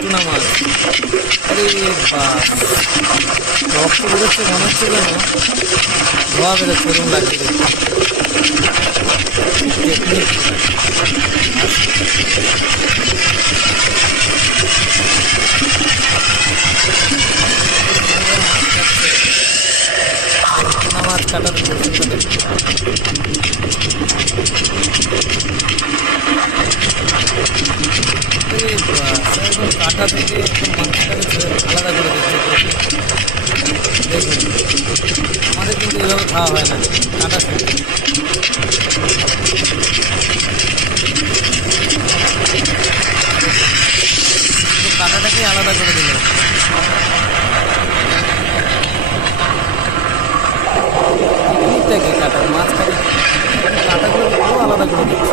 Tuna মাছ। আরে বাস, রক্ত বেরোচ্ছে মনে হচ্ছে যেন ধোয়া বেরোচ্ছে, এরকম লাগছে দেখতে। টেকনিক টুনা মাছ কাটার কৌশলটা দেখতে। একদম কাঁটা থেকে একদম মাংসটাকে আলাদা করে দিচ্ছে। দেখুন, আমাদের কিন্তু এভাবে খাওয়া হয় না কাঁটা থেকে। কাঁটাটাকে আলাদা করে দিল। টেকনিকটা কি কাটার, মাছ কাটার কাঁটাগুলো আলাদা করে দিল।